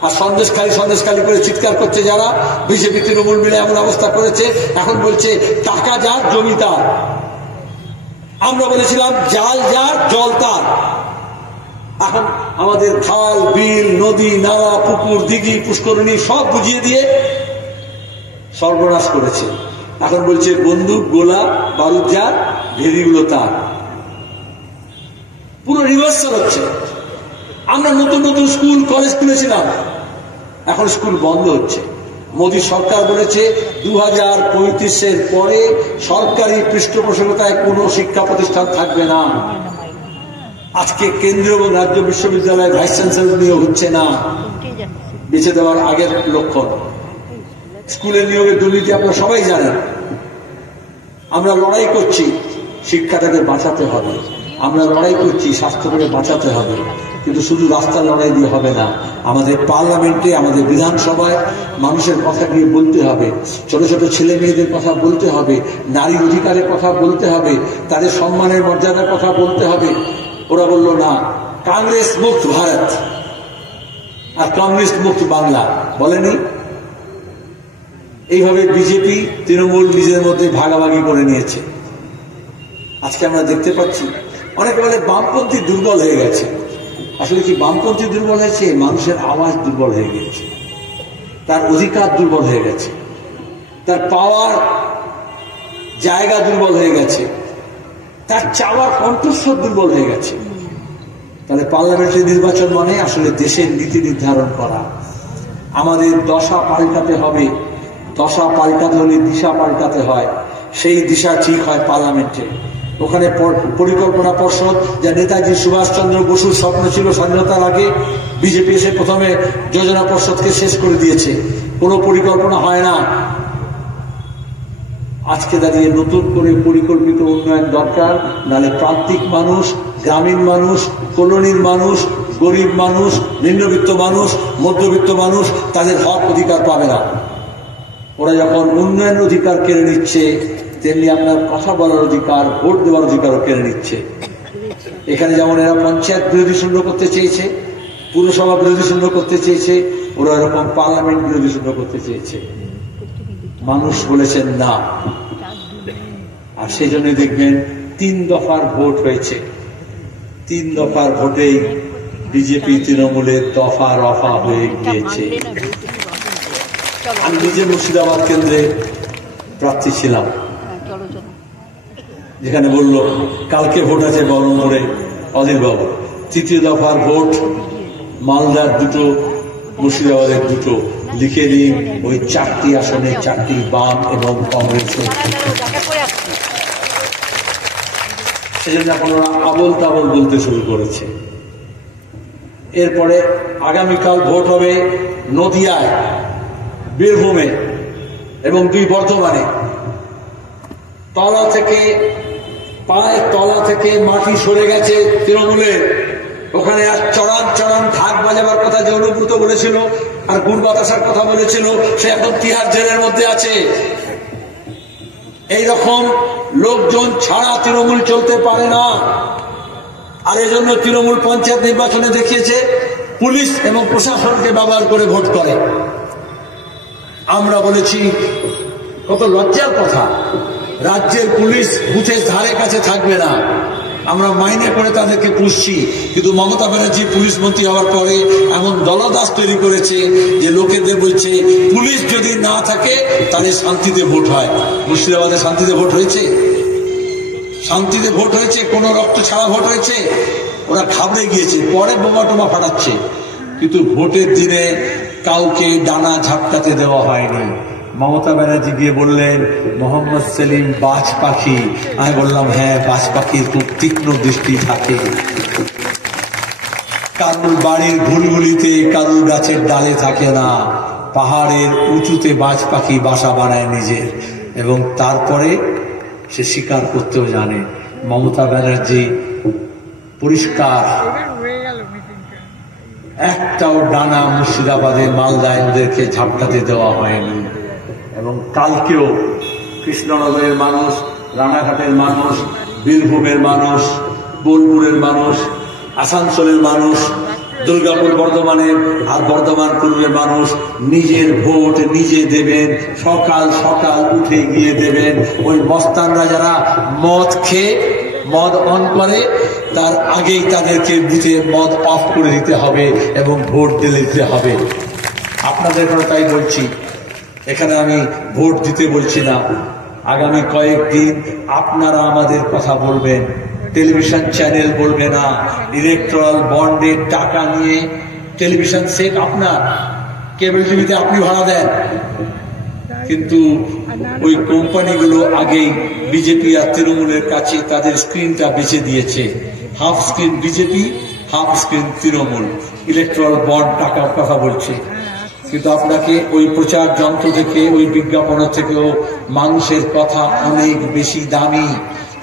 আর সন্দেশখালী করে চিৎকার করছে যারা, বিজেপি তৃণমূল মিলে এমন অবস্থা করেছে, এখন বলছে টাকা যার জমি তার। আমরা বলেছিলাম জাল যার জল তার। এখন আমাদের খাল, বিল, নদী, নালা, পুকুর, দিঘি, পুষ্করণী সব বুঝিয়ে দিয়ে সর্বনাশ করেছে। এখন বলছে বন্দুক, গোলা, বারুদ যার, ভেরিগুলো তার। পুরো রিভার্সাল হচ্ছে। আমরা নতুন নতুন স্কুল কলেজ খুলেছিলাম, এখন স্কুল বন্ধ হচ্ছে। মোদী সরকার বলেছে 2035-এর পরে সরকারি পৃষ্ঠপোষকতায় কোনো শিক্ষা প্রতিষ্ঠান থাকবে না। আজকে কেন্দ্রীয় এবং রাজ্য বিশ্ববিদ্যালয়ের ভাইস চ্যান্সেলর নিয়োগ হচ্ছে না, বেছে দেওয়ার আগের লক্ষণ। স্কুলের নিয়োগের দুর্নীতি আপনারা সবাই জানেন। আমরা লড়াই করছি, শিক্ষাটাকে বাঁচাতে হবে। আমরা লড়াই করছি, স্বাস্থ্যটাকে বাঁচাতে হবে। কিন্তু শুধু রাস্তার লড়াই দিয়ে হবে না, আমাদের পার্লামেন্টে, আমাদের বিধানসভায় মানুষের কথা গিয়ে বলতে হবে, ছোট ছোট ছেলে মেয়েদের কথা বলতে হবে, নারী অধিকারের কথা বলতে হবে, তাদের সম্মানের মর্যাদার কথা বলতে হবে। ওরা বলল না, কংগ্রেস মুক্ত ভারত আর কমিউনিস্ট মুক্ত বাংলা বলেনি। এইভাবে বিজেপি তৃণমূল নিজের মধ্যে ভাগাভাগি করে নিয়েছে। আজকে আমরা দেখতে পাচ্ছি অনেকে বলে বামপন্থী দুর্বল হয়ে গেছে। আসলে কি বামপন্থী দুর্বল হয়েছে? মানুষের আওয়াজ দুর্বল হয়ে গেছে, তার অধিকার দুর্বল হয়ে গেছে, তার পাওয়ার জায়গা দুর্বল হয়ে গেছে, তার চাওয়ার কণ্ঠস্বর দুর্বল হয়ে গেছে। তাহলে পার্লামেন্টারি নির্বাচন মানে আসলে দেশের নীতি নির্ধারণ করা। আমাদের দশা পাল্টাতে হবে। দশা পাল্টাতে হলে দিশা পাল্টাতে হয়। সেই দিশা ঠিক হয় পার্লামেন্টে। ওখানে পরিকল্পনা পর্ষদ, যা নেতাজি সুভাষচন্দ্র বসুর স্বপ্ন ছিল স্বাধীনতার আগে, বিজেপি এসে প্রথমে যোজনা পর্ষদকে শেষ করে দিয়েছে। কোনো পরিকল্পনা হয় না। আজকে দাঁড়িয়ে নতুন করে পরিকল্পিত উন্নয়ন দরকার, নাহলে প্রান্তিক মানুষ, গ্রামীণ মানুষ, কলোনির মানুষ, গরিব মানুষ, নিম্নবিত্ত মানুষ, মধ্যবিত্ত মানুষ তাদের হক অধিকার পাবে না। ওরা যখন উন্নয়নের অধিকার কেড়ে নিচ্ছে, তেমনি আপনার কথা বলার অধিকার, ভোট দেওয়ার অধিকারও কেড়ে নিচ্ছে। এখানে যেমন এরা পঞ্চায়েত বিরোধী শূন্য করতে চেয়েছে, পুরসভা বিরোধী শূন্য করতে চেয়েছে, ওরা এরকম পার্লামেন্ট বিরোধী শূন্য করতে চেয়েছে। মানুষ বলেছেন না। আর সেই জন্য দেখবেন 3 দফার ভোট হয়েছে। 3 দফার ভোটেই বিজেপি তৃণমূলের দফা রফা হয়ে গিয়েছে। আমি নিজে মুর্শিদাবাদ কেন্দ্রে প্রার্থী ছিলাম, যেখানে বলল কালকে ভোট আছে বহরমপুরে অধীরবাবু, তৃতীয় দফার ভোট মালদার দুটো, মুর্শিদাবাদের দুটো, লিখে দিন ওই 4টি আসনে 4টি বাম এবং কংগ্রেসের। সেজন্য এখন ওরা আবল তাবল বলতে শুরু করেছে। এরপরে আগামীকাল ভোট হবে নদিয়ায়, বীরভূমে এবং 2 বর্ধমানে। তলা থেকে, পায়ের তলা থেকে মাটি সরে গেছে তৃণমূলের। ওখানে আর চড়ান চড়ান ঢাক বাজাবার কথা যে অনুব্রত বলেছিল আর গুড় বাতাসার কথা বলেছিল, সে এখন তিহার জেলের মধ্যে আছে। এইরকম লোকজন ছাড়া তৃণমূল চলতে পারে না। আর এই জন্য তৃণমূল পঞ্চায়েত নির্বাচনে দেখিয়েছে পুলিশ এবং প্রশাসনকে ব্যবহার করে ভোট করে। আমরা বলেছি কত লজ্জার কথা, রাজ্যের পুলিশ বুথের ধারে কাছে থাকবে না, আমরা মাইনে করে তাদেরকে পুষছি। কিন্তু মমতা ব্যানার্জি পুলিশ মন্ত্রী হওয়ার পরে এমন দলদাস তৈরি করেছে যে লোকেদের বলছে পুলিশ যদি না থাকে তাহলে শান্তিতে ভোট হয়। মুর্শিদাবাদে শান্তিতে ভোট হয়েছে? শান্তিতে ভোট হয়েছে? কোন রক্ত ছাড়া ভোট হয়েছে? ওরা ঘাবড়ে গিয়েছে, পরে বোমা টোমা ফাটাচ্ছে, কিন্তু ভোটের দিনে কাউকে ডানা ঝাপটাতে দেওয়া হয়নি। মমতা ব্যানার্জি গিয়ে বললেন মোহাম্মদ সেলিম বাজ পাখি। আমি বললাম হ্যাঁ, বাজ পাখির খুব তীক্ষ্ণ দৃষ্টি থাকে। কারুর বাড়ির ঘুলগুলিতে, কারুর গাছের ডালে থাকে না, পাহাড়ের উঁচুতে বাজ পাখি বাসা বানায় নিজের, এবং তারপরে সে শিকার করতেও জানে। মমতা ব্যানার্জি পরিষ্কার, একটাও ডানা মুর্শিদাবাদে মালদায় ওদেরকে ঝাপটাতে দেওয়া হয়নি। এবং কালকেও কৃষ্ণনগরের মানুষ, রানাঘাটের মানুষ, বীরভূমের মানুষ, বোলপুরের মানুষ, আসানসোলের মানুষ, দুর্গাপুর বর্ধমানের আর বর্ধমান পূর্বের মানুষ নিজের ভোট নিজে দেবেন। সকাল সকাল উঠে গিয়ে দেবেন। ওই মস্তানরা যারা মদ খেয়ে মদ অন করে তার আগেই তাদেরকে বুথে মদ অফ করে দিতে হবে এবং ভোট দিতে হবে। আপনাদের তাই বলছি, এখানে আমি ভোট দিতে বলছি না। আগামী কয়েকদিন আপনারা আমাদের কথা বলবেন, টেলিভিশন চ্যানেল বলবে না। ইলেকট্রাল বন্ডের টাকা নিয়ে টেলিভিশন সেট আপনার, কেবল টিভিতে আপনি ভাড়া দেন, কিন্তু ওই কোম্পানিগুলো আগেই বিজেপি আর তৃণমূলের কাছে তাদের স্ক্রিনটা বেঁচে দিয়েছে। Half screen BJP, half screen Trinamool. Electoral bond টাকার কথা বলছে, কিন্তু আপনাকে ওই প্রচার যন্ত্র থেকে, ওই বিজ্ঞাপনের থেকেও মানুষের কথা অনেক বেশি দামি।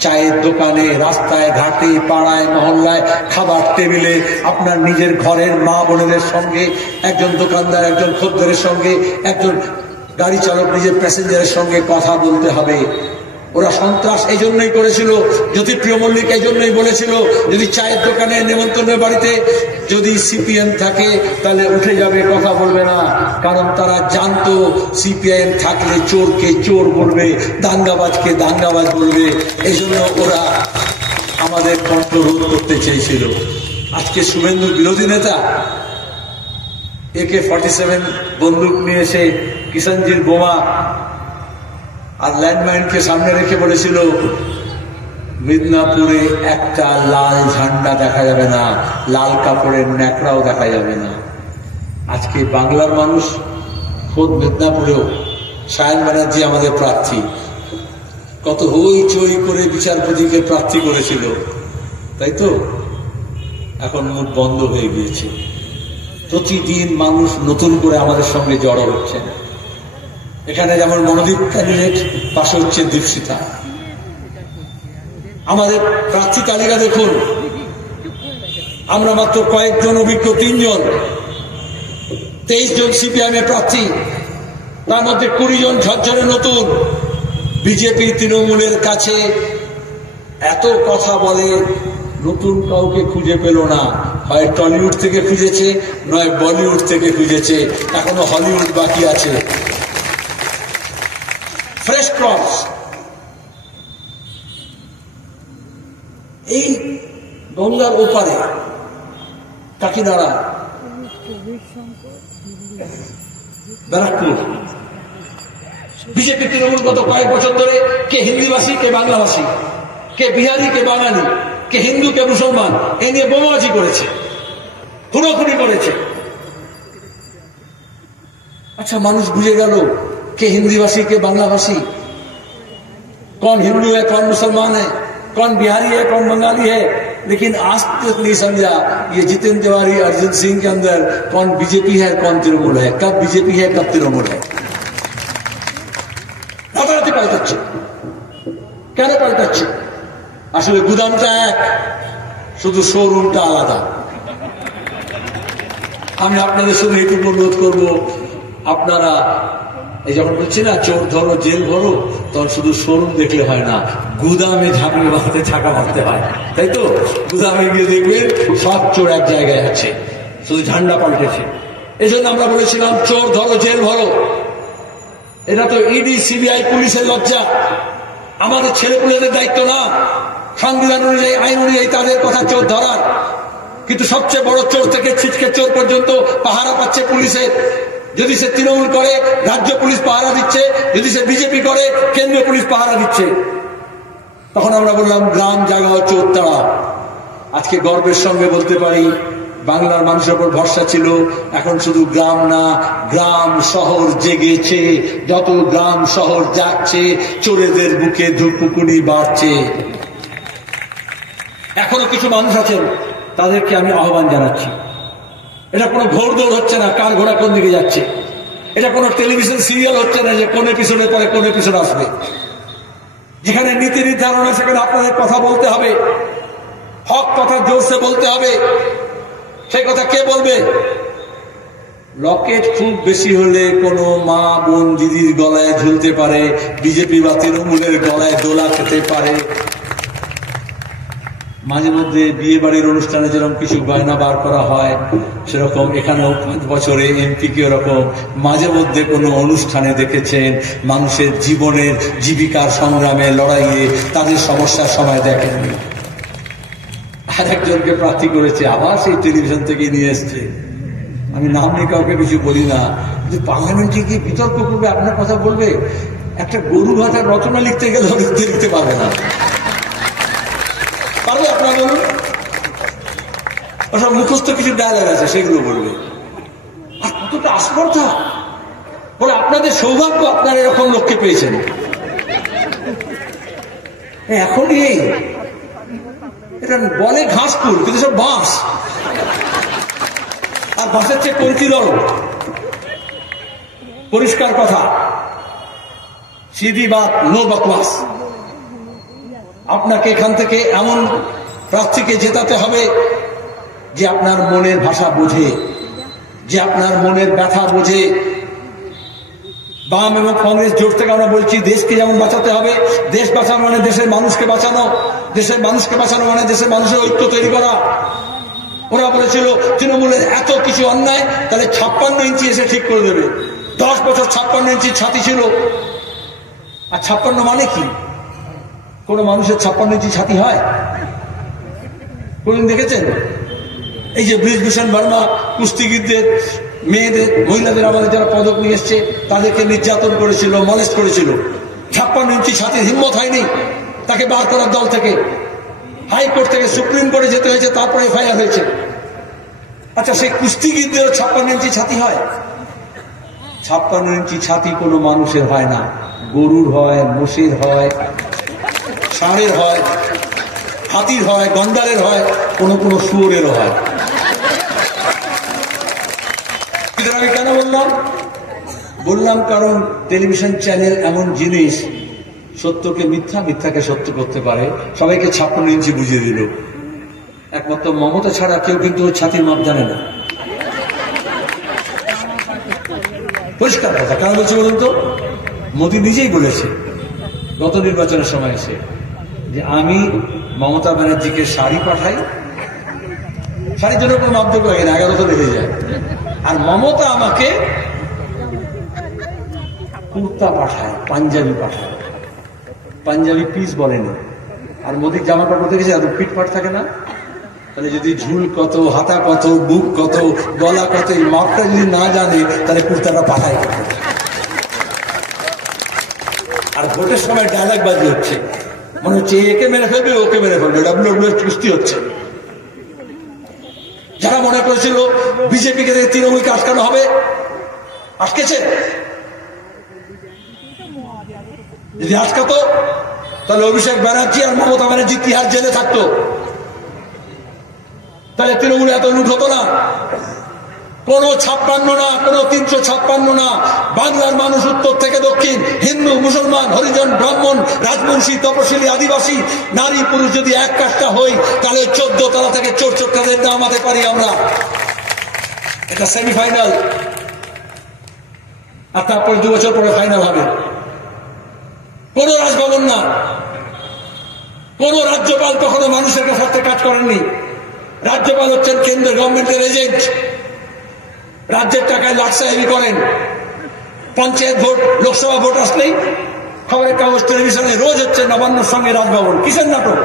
চায়ের দোকানে, রাস্তায় ঘাটে, পাড়ায় মহল্লায়, খাবার টেবিলে, আপনার নিজের ঘরের মা বোনেদের সঙ্গে, একজন দোকানদার একজন খদ্দেরের সঙ্গে, একজন গাড়ি চালক নিজের প্যাসেঞ্জারের সঙ্গে কথা বলতে হবে। ওরা সন্ত্রাস এই জন্যই করেছিল, জ্যোতিপ্রিয় মল্লিক এই জন্যই বলেছিল যদি চায়ের দোকানে, নেমন্তন্নের বাড়িতে যদি সিপিএম থাকে তাহলে উঠে যাবে, কথা বলবে না। কারণ তারা জানতো সিপিএম থাকলে চোরকে চোর বলবে, দাঙ্গাবাজকে দাঙ্গাবাজ বলবে। এই জন্য ওরা আমাদের কণ্ঠ রোধ করতে চেয়েছিল। আজকে শুভেন্দুর বিরোধী নেতা AK-47 বন্দুক নিয়ে এসে কিষানজির বোমা আর ল্যান্ডমাইনকে সামনে রেখে বলেছিল মিদনাপুরে একটা লাল ঝান্ডা দেখা যাবে না, লাল কাপড়ের ন্যাকড়াও দেখা যাবে না। আজকে বাংলার মানুষ, খোদ মিদনাপুরেও সায়ন ব্যানার্জি আমাদের প্রার্থী, কত হই চই করে বিচারপতিকে প্রার্থী করেছিল, তাই তো? এখন মুখ বন্ধ হয়ে গিয়েছে। প্রতিদিন মানুষ নতুন করে আমাদের সঙ্গে জড়ো হচ্ছে। এখানে যেমন মনোদীপ ক্যান্ডিডেট, পাশে হচ্ছে দীপশিতা। আমাদের প্রার্থী তালিকা দেখুন, আমরা মাত্র কয়েকজন অভিজ্ঞ 3 জন, 23 জন সিপিআইএম এর প্রার্থী, তার মধ্যে 20 জন ঝরঝরে নতুন। বিজেপি তৃণমূলের কাছে এত কথা বলে, নতুন কাউকে খুঁজে পেল না। হয় টলিউড থেকে খুঁজেছে, নয় বলিউড থেকে খুঁজেছে, এখনো হলিউড বাকি আছে। Fresh crops. এই গঙ্গার ওপারে কাকিনাড়া, ব্যারাকপুর, বিজেপি তৃণমূল গত কয়েক বছর ধরে কে হিন্দিভাষী কে বাংলাভাষী, কে বিহারি কে বাঙালি, কে হিন্দু কে মুসলমান, এ নিয়ে বোমাবাজি করেছে, খুনোখুনি করেছে। अच्छा মানুষ বুঝে গেল কে हिंदीभाषी के बांग्लाभाषी, कौन हिंदू है कौन मुसलमान है, कौन बिहारी है कौन बंगाली है। लेकिन आज तक नहीं समझा ये जितेंद्र तिवारी अर्जुन सिंह के अंदर कौन बीजेपी है कौन तृणमूल है, कब बीजेपी है कब तृणमूल है। রাতারাতি পাল্টাচ্ছে। কেন পাল্টাচ্ছে? আসলে গুদামটা এক, শুধু শোরুমটা আলাদা। আমি আপনাদের সঙ্গে একটু অনুরোধ করবো, আপনারা এই যখন বলছি না চোর ধরো জেল ভরো, তখন শুধু শোরুম দেখলে হয় না, গুদামে ঝাঁপিয়ে মারতে ছাকা মারতে হয়, তাই তো? গুদামে গিয়ে দেখবেন সব চোর এক জায়গায় আছে, শুধু ঝান্ডা পাল্টেছে। এই জন্য আমরা বলেছিলাম চোর ধরো জেল ভরো। এটা তো ইডি সিবিআই পুলিশের লজ্জা, আমাদের ছেলেপুলেদের দায়িত্ব না। সংবিধান অনুযায়ী আইন অনুযায়ী তাদের কথা চোর ধরার, কিন্তু সবচেয়ে বড় চোর থেকে ছিটকে চোর পর্যন্ত পাহারা পাচ্ছে পুলিশের। যদি সে তৃণমূল করে রাজ্য পুলিশ পাহারা দিচ্ছে, যদি সে বিজেপি করে কেন্দ্রীয় পুলিশ পাহারা দিচ্ছে। তখন আমরা বললাম গ্রাম জাগাও চোর তাড়া। আজকে গর্বের সঙ্গে বলতে পারি বাংলার মানুষের উপর ভরসা ছিল, এখন শুধু গ্রাম না গ্রাম শহর জেগেছে। যত গ্রাম শহর যাচ্ছে চোরেদের বুকে ধুকপুকুনি বাড়ছে। এখনো কিছু মানুষ আছেন, তাদেরকে আমি আহ্বান জানাচ্ছি, এটা কোনো ঘোড়দৌড় হচ্ছে না কার ঘোড়া কোন দিকে যাচ্ছে, এটা কোনো টেলিভিশন সিরিয়াল হচ্ছে না যে কোন এপিসোডের পরে কোন এপিসোড আসবে। যেখানে নীতি নির্ধারণ আছে সেখানে আপনাদের কথা বলতে হবে, হক কথা জোরসে বলতে হবে। সেই কথা কে বলবে? লকেট খুব বেশি হলে কোনো মা বোন দিদির গলায় ঝুলতে পারে, বিজেপি বা তৃণমূলের গলায় দোলা খেতে পারে। মাঝে মধ্যে বিয়ে বাড়ির অনুষ্ঠানে যেরকম কিছু গয়না বার করা হয়, সেরকম এখানেও 5 বছরে এমপিকে ওরকম মাঝে মধ্যে কোনো অনুষ্ঠানে দেখেছেন মানুষের জীবনের জীবিকার সংগ্রামে লড়াইয়ে তাদের সমস্যার সময় দেখেননি। আর একজনকে প্রার্থী করেছে, আবার সেই টেলিভিশন থেকে নিয়ে এসছে, আমি নাম নিয়ে কাউকে কিছু বলি না, কিন্তু পার্লামেন্টে গিয়ে বিতর্ক করবে, আপনার কথা বলবে। একটা গরু ভাতার রচনা লিখতে গেলে লিখতে পারবে না, পারবে? আপনার বলুন, ওসব মুখস্থ কিছু ডায়লগ আছে সেগুলো বলবে। আর কতটা আস্পর্ধা! বলে আপনাদের সৌভাগ্য আপনারা এরকম লোককে পেয়েছেন। এখনই এই এটা বলে ঘাস ফুল, কিন্তু সব বাঁশ, আর বাঁশের চেয়ে কঞ্চি নরম। পরিষ্কার কথা, সিধি বাত, নো বকওয়াস। আপনাকে এখান থেকে এমন প্রার্থীকে জেতাতে হবে যে আপনার মনের ভাষা বোঝে, যে আপনার মনের ব্যথা বোঝে। বাম এবং কংগ্রেস জোট থেকে আমরা বলছি দেশকে যেমন বাঁচাতে হবে, দেশ বাঁচানো মানে দেশের মানুষকে বাঁচানো, দেশের মানুষকে বাঁচানো মানে দেশের মানুষের ঐক্য তৈরি করা। ওরা বলেছিল তৃণমূলের এত কিছু অন্যায়, তাহলে 56 ইঞ্চি এসে ঠিক করে দেবে। 10 বছর 56 ইঞ্চি ছাতি ছিল। আর 56 মানে কি? কোন মানুষের 56 ইঞ্চি ছাতি হয়? কোনদিন দেখেছেন? এই যে ব্রিজভূষণ বর্মা কুস্তিগীরদের মেয়েদের মহিলাদের আমাদের যারা পদক নিয়ে এসছে তাদেরকে নির্যাতন করেছিল, মলেস্ট করেছিল। 56 ইঞ্চি ছাতির হিম্মত হয়নি তাকে বার করার দল থেকে। হাইকোর্ট থেকে সুপ্রিম কোর্টে যেতে হয়েছে, তারপরে এফআইআর হয়েছে। আচ্ছা, সেই কুস্তিগীরদেরও 56 ইঞ্চি ছাতি হয়? 56 ইঞ্চি ছাতি কোনো মানুষের হয় না, গরুর হয়, মোষের হয়, ষাঁড়ের হয়, হাতির হয়, গন্ডারের হয়, কোন কোন শুয়োরেরও হয়। আমি কেন বললাম কারণ টেলিভিশন চ্যানেল এমন জিনিস, সত্যকে মিথ্যা, মিথ্যাকে সত্য করতে পারে। সবাইকে 56 ইঞ্চি বুঝিয়ে দিল। একমাত্র মমতা ছাড়া কেউ কিন্তু ছাতির মাপ জানে না। পরিষ্কার কথা। কেন বলছে বলুন তো? মোদী নিজেই বলেছে গত নির্বাচনের সময় এসে যে আমি মমতা ব্যানার্জিকে শাড়ি পাঠাই, শাড়ির জন্য কোনো মাপযোগ্য হয় না, 11 তো লেগে যায়। আর মমতা আমাকে কুর্তা পাঠায়, পাঞ্জাবি পাঠায়। পাঞ্জাবি পিস বলেনি। আর মোদীর জামা কাপড় দেখেছে এত ফিটফাট থাকে না? তাহলে যদি ঝুল কত, হাতা কত, বুক কত, গলা কত, এই মাপটা যদি না জানে তাহলে কুর্তাটা পাঠায়। ভোটের সময় ডায়লগ বাজি হচ্ছে, মনে হচ্ছে একে মেরে ফেলবে ওকে মেরে ফেলবে, ডাব্লিউডব্লিউ কুস্তি হচ্ছে। যারা মনে করেছিল বিজেপিকে তৃণমূলকে আটকানো হবে, আটকেছে। যদি আটকাতো তাহলে অভিষেক ব্যানার্জি আর মমতা ব্যানার্জি তিহার জেলে থাকতো, তাহলে তৃণমূলে এত লুট হতো না। কোন 56 না, কোন 356 না, বাংলার মানুষ উত্তর থেকে দক্ষিণ, হিন্দু মুসলমান হরিজন ব্রাহ্মণ রাজবংশী তপশিলি আদিবাসী নারী পুরুষ যদি এক কাজটা হই, তাহলে 14 তলা থেকে চোর চোরটাদের নামাতে পারি আমরা। এটা সেমিফাইনাল, আর তারপর 2 বছর পরে ফাইনাল হবে। কোন রাজভবন না, কোন রাজ্যপাল কখনো মানুষের সাথে কাজ করেননি। রাজ্যপাল হচ্ছেন কেন্দ্র গভর্নমেন্টের এজেন্ট, রাজ্যের টাকায় লাটসাহেবি করেন। পঞ্চায়েত ভোট, লোকসভা ভোট আসলেই খবরের কাগজ টেলিভিশনে রোজ হচ্ছে নবান্নর সঙ্গে রাজভবন। কিসের নাটক?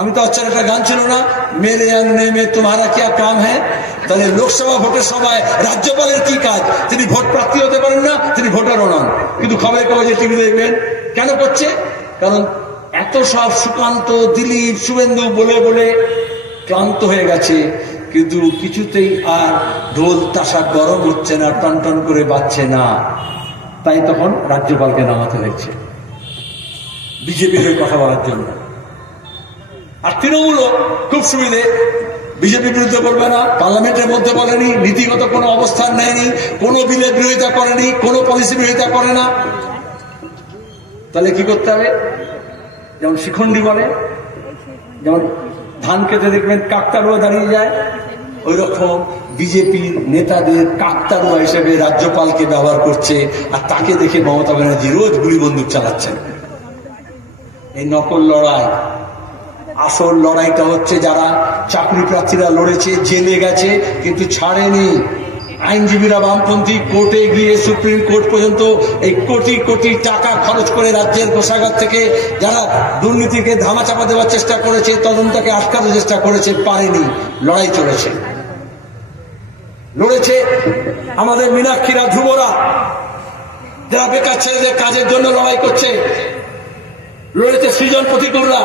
আমি তো হচ্ছে একটা গান ছিল না, মেরে আঙ্গনে মে তোমারা কি কাম হ্যাঁ? তাহলে লোকসভা ভোটের সময় রাজ্যপালের কি কাজ? তিনি ভোট প্রার্থী হতে পারেন না, তিনি ভোটারও নন, কিন্তু খবরের কাগজে টিভি দেখবেন। কেন করছে? কারণ এত সব সুকান্ত, দিলীপ, শুভেন্দু বলে বলে ক্লান্ত হয়ে গেছে, কিন্তু কিছুতেই আর ঢোল তাসা গরম হচ্ছে না, টন টন করে বাজছে না। তাই তখন রাজ্যপালকে নামাতে হয়েছে বিজেপির হয়ে কথা বলার জন্য। আর তৃণমূলও খুব সুবিধে, বিজেপির বিরুদ্ধে বলবে না, পার্লামেন্টের মধ্যে বলেনি, নীতিগত কোনো অবস্থান নেয়নি, কোনো বিলের বিরোধিতা করেনি, কোনো পলিসি বিরোধিতা করে না। তাহলে কি করতে হবে? যেমন শিখণ্ডী বলে, যেমন ধান খেতে দেখবেন কাকতারুয়া দাঁড়িয়ে যায়, ওই রকম বিজেপির নেতাদের কাকতারুয়া হিসেবে রাজ্যপালকে ব্যবহার করছে। আর তাকে দেখে মমতা ব্যানার্জি রোজ গুলি বন্দুক চালাচ্ছেন। এই নকল লড়াই। আসল লড়াইটা হচ্ছে যারা চাকরি প্রার্থীরা লড়েছে, জেলে গেছে কিন্তু ছাড়েনি। আইনজীবীরা বামপন্থী কোর্টে গিয়ে সুপ্রিম কোর্ট পর্যন্ত এই কোটি কোটি টাকা খরচ করে রাজ্যের কোষাগার থেকে যারা দুর্নীতিকে ধামাচাপা দেওয়ার চেষ্টা করেছে, তদন্তকে আটকানোর চেষ্টা করেছে, পারেনি। লড়াই চলেছে, লড়েছে আমাদের মীনাক্ষীরা, ধ্রুবরা, যারা বেকার ছেলেদের কাজের জন্য লড়াই করছে। লড়েছে সৃজন প্রতিকূলরা,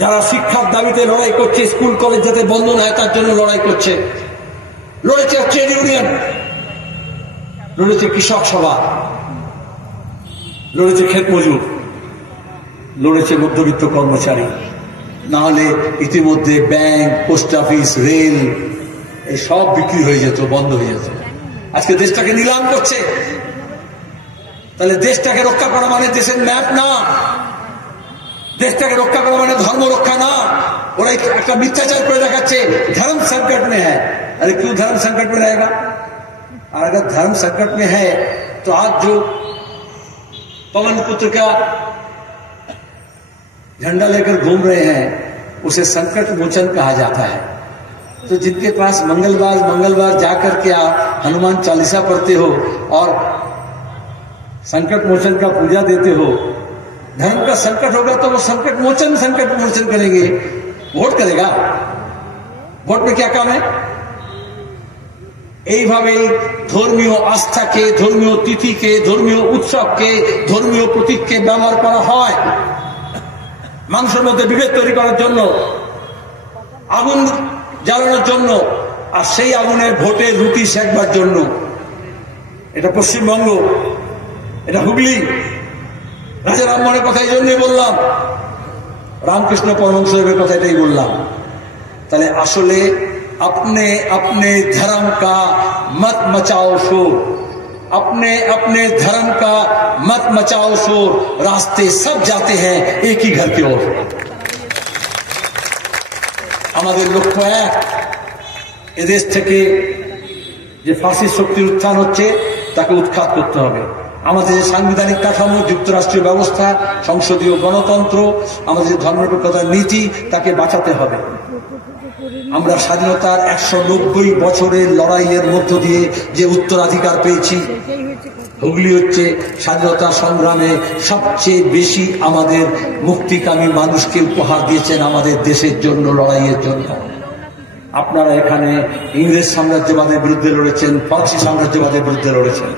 যারা শিক্ষার দাবিতে লড়াই করছে, স্কুল কলেজ যাতে বন্ধ না হয় তার জন্য লড়াই করছে। লড়েছে ট্রেড ইউনিয়ন, লড়েছে কৃষক সভা, লড়েছে ক্ষেত মজুর, লড়েছে মধ্যবিত্ত কর্মচারী। না হলে ইতিমধ্যে ব্যাংক, পোস্ট অফিস, রেল এই সব বিক্রি হয়ে যেত, বন্ধ হয়ে যেত। আজকে দেশটাকে নিলাম করছে। তাহলে দেশটাকে রক্ষা করা মানে দেশের ম্যাপ না, দেশটাকে রক্ষা করা মানে ধর্ম রক্ষা না। ওরা একটা মিথ্যাচার করে দেখাচ্ছে धर्म संकट में है। अरे क्यों धर्म संकट में रहेगा? और अगर धर्म संकट में है तो आज जो पवन पुत्र का झंडा लेकर घूम रहे हैं उसे संकट मोचन कहा जाता है। तो जिनके पास मंगलवार जाकर के आप हनुमान चालीसा पढ़ते हो और संकट मोचन का पूजा देते हो, धर्म का संकट होगा तो वो संकट मोचन करेंगे। ভোট करेगा? ভোট में क्या काम है? এইভাবেই ধর্মীয় আস্থাকে, ধর্মীয় তিথিকে, ধর্মীয় উৎসবকে, ধর্মীয় প্রতীককে ব্যবহার করা হয় মানুষের মধ্যে বিভেদ তৈরি করার জন্য, আগুন জ্বালানোর জন্য, আর সেই আগুনে ভোটে রুটি সেকবার জন্য। এটা পশ্চিমবঙ্গ, এটা হুগলি। রাজা রামমোহনের কথা এই জন্যই বললাম, रामकृष्ण परमहंसदेव কথা এটাই বললাম। তাহলে আসলে अपने अपने धर्म का मत मचाओ शोर, अपने अपने धर्म का मत मचाओ शोर, रास्ते सब जाते हैं एक ही घर की ओर। আমাদের লক্ষ্য এক, এদেশ থেকে যে ফাঁসির শক্তির উত্থান হচ্ছে তাকে উৎখাত করতে হবে। আমাদের যে সাংবিধানিক কাঠামো, যুক্তরাষ্ট্রীয় ব্যবস্থা, সংসদীয় গণতন্ত্র, আমাদের যে ধর্মনিরপেক্ষতার নীতি, তাকে বাঁচাতে হবে। আমরা স্বাধীনতার 190 বছরের লড়াইয়ের মধ্য দিয়ে যে উত্তরাধিকার পেয়েছি, হুগলি হচ্ছে স্বাধীনতা সংগ্রামে সবচেয়ে বেশি আমাদের মুক্তিকামী মানুষকে উপহার দিয়েছেন আমাদের দেশের জন্য, লড়াইয়ের জন্য। আপনারা এখানে ইংরেজ সাম্রাজ্যবাদের বিরুদ্ধে লড়েছেন, ফরাসি সাম্রাজ্যবাদের বিরুদ্ধে লড়েছেন।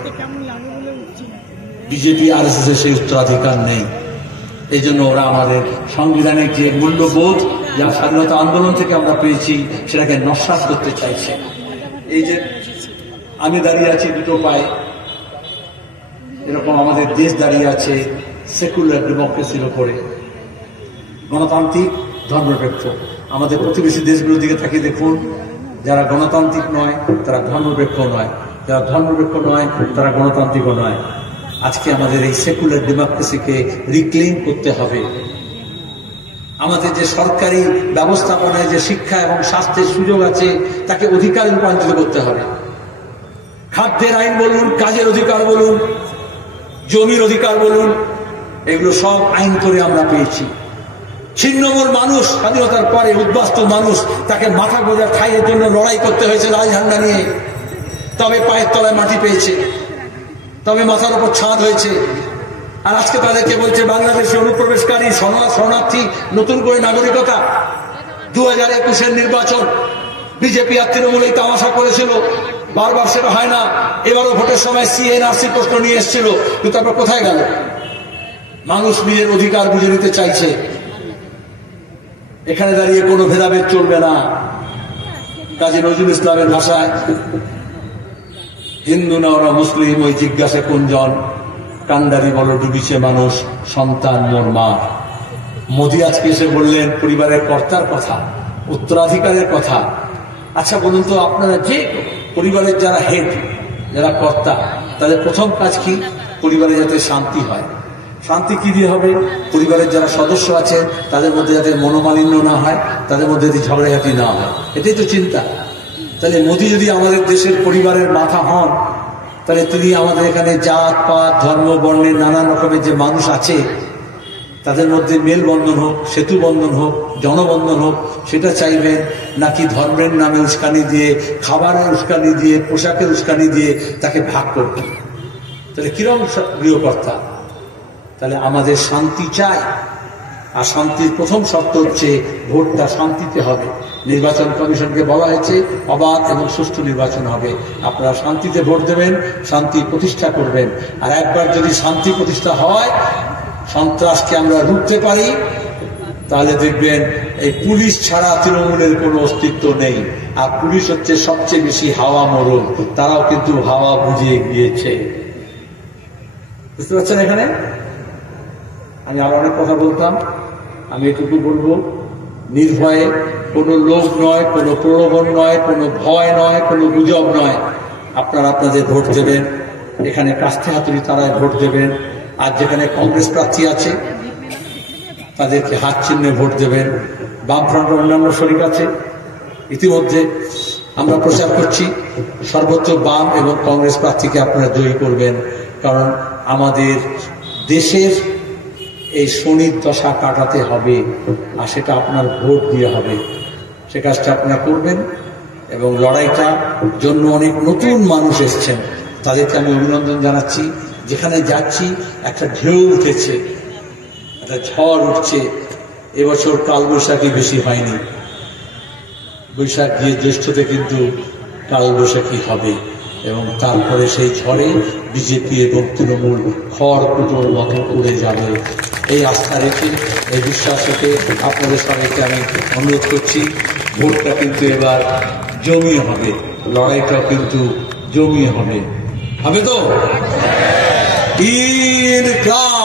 বিজেপি আরএসএস এর সেই উত্তরাধিকার নেই। এই জন্য ওরা আমাদের সংবিধানের যে মূল্যবোধ, যা স্বাধীনতা আন্দোলন থেকে আমরা পেয়েছি, সেটাকে নস্যাৎ করতে চাইছে। এই যে আমি দাঁড়িয়ে আছি দুটো পায়ে, এরকম আমাদের দেশ দাঁড়িয়ে আছে সেকুলার ডেমোক্রেসির উপরে, গণতান্ত্রিক ধর্মনিরপেক্ষ। আমাদের প্রতিবেশী দেশগুলোর দিকে তাকিয়ে দেখুন, যারা গণতান্ত্রিক নয় তারা ধর্মনিরপেক্ষ নয়, যারা ধর্মনিরপেক্ষ নয় তারা গণতান্ত্রিকও নয়। আজকে আমাদের এই সেকুলার ডেমোক্রেসিকে রিক্লেম করতে হবে। আমাদের যে সরকারি ব্যবস্থাপনায় যে শিক্ষা এবং স্বাস্থ্যের সুযোগ আছে, তাকে অধিকারে রূপান্তরিত করতে হবে। খাদ্যের আইন বলুন, কাজের অধিকার বলুন, জমির অধিকার বলুন, এগুলো সব আইন করে আমরা পেয়েছি। ছিন্নমূল মানুষ, স্বাধীনতার পরে উদ্বাস্তু মানুষ, তাকে মাথা গোঁজা ঠাইয়ের জন্য লড়াই করতে হয়েছে লাল ঝান্ডা নিয়ে, তবে পায়ের তলায় মাটি পেয়েছে, তবে মাথার উপর ছাদ হয়েছে। আর আজকে তাদেরকে বলছে বাংলাদেশে অনুপ্রবেশকারী শরণার্থী, নতুন করে নাগরিকতা। 2021-এর নির্বাচন বিজেপি আর তৃণমূল এই তামাশা করেছিল, বারবার সেটা হয় না। এবারও ভোটের সময় সিএনআরসি প্রশ্ন নিয়ে এসেছিল, কিন্তু তারপর কোথায় গেল? মানুষ নিজের অধিকার বুঝে নিতে চাইছে। এখানে দাঁড়িয়ে কোনো ভেদাভেদ চলবে না। কাজী নজরুল ইসলামের ভাষায়, হিন্দু না ওরা মুসলিম, ওই জিজ্ঞাসা কোনজন, কান্ডারি বলো ডুবিছে মানুষ, সন্তান মোর মা। মোদী আজকে এসে বললেন পরিবারের কর্তার কথা, উত্তরাধিকারের কথা। আচ্ছা বলুন তো, আপনারা যে পরিবারের যারা হেড, যারা কর্তা, তাদের প্রথম কাজ কি? পরিবারে যাতে শান্তি হয়। শান্তি কি দিয়ে হবে? পরিবারের যারা সদস্য আছেন তাদের মধ্যে যাতে মনোমালিন্য না হয়, তাদের মধ্যে যদি ঝগড়াঝাটি না হয়, এটাই তো চিন্তা। তাহলে মোদী যদি আমাদের দেশের পরিবারের মাথা হন, তাহলে তিনি আমাদের এখানে জাত পাত ধর্ম বর্ণের নানান রকমের যে মানুষ আছে, তাদের মধ্যে মেলবন্ধন হোক, সেতু বন্ধন হোক, জনবন্ধন হোক, সেটা চাইবেন? নাকি ধর্মের নামে উস্কানি দিয়ে, খাবারের উস্কানি দিয়ে, পোশাকের উস্কানি দিয়ে তাকে ভাগ করবেন? তাহলে কিরকম গৃহকর্তা? তাহলে আমাদের শান্তি চাই, আর শান্তির প্রথম শর্ত হচ্ছে ভোটটা শান্তিতে হবে। নির্বাচন কমিশনকে বলা হয়েছে অবাধ এবং সুষ্ঠু নির্বাচন হবে। আপনারা শান্তিতে ভোট দেবেন, শান্তি প্রতিষ্ঠা করবেন। আর একবার যদি শান্তি প্রতিষ্ঠা হয়, সন্ত্রাসকে আমরা রুখতে পারি, তাহলে দেখবেন এই পুলিশ ছাড়া তৃণমূলের কোনো অস্তিত্ব নেই। আর পুলিশ হচ্ছে সবচেয়ে বেশি হাওয়া মরণ, তারাও কিন্তু হাওয়া বুঝিয়ে গিয়েছে। বুঝতে পারছেন? এখানে আমি আরো অনেক কথা বলতাম, আমি এটুকু বলবো, নির্ভয়ে, কোনো লোভ নয়, কোনো প্রলোভন নয়, কোনো ভয় নয়, কোনো গুজব নয়, আপনারা আপনাদের ভোট দেবেন। এখানে কাস্তে হাতুড়ি তারাই ভোট দেবেন। আর যেখানে কংগ্রেস প্রার্থী আছে তাদেরকে হাত চিহ্নে ভোট দেবেন। বামফ্রন্ট অন্যান্য শরিক আছে। ইতিমধ্যে আমরা প্রচার করছি, সর্বোচ্চ বাম এবং কংগ্রেস প্রার্থীকে আপনারা জয়ী করবেন। কারণ আমাদের দেশের এই শনির দশা কাটাতে হবে, আর সেটা আপনার ভোট দিয়ে হবে। সে কাজটা আপনারা করবেন। এবং লড়াইটার জন্য অনেক নতুন মানুষ এসছেন, তাদেরকে আমি অভিনন্দন জানাচ্ছি। যেখানে যাচ্ছি একটা ঢেউ উঠেছে, একটা ঝড় উঠছে। এবছর কালবৈশাখী বেশি হয়নি, বৈশাখ গিয়ে জ্যৈষ্ঠতে কিন্তু কালবৈশাখী হবে, এবং তারপরে সেই ঝড়ে বিজেপি এবং তৃণমূল খড়কুটোর মতো উড়ে যাবে। এই আস্থা রেখে, এই বিশ্বাস রেখে আপনাদের সবাইকে আমি অনুরোধ করছি, ভোটটা কিন্তু এবার জমিয়ে হবে, লড়াইটাও কিন্তু জমিয়ে হবে। হবে তো? ইনক্লাব।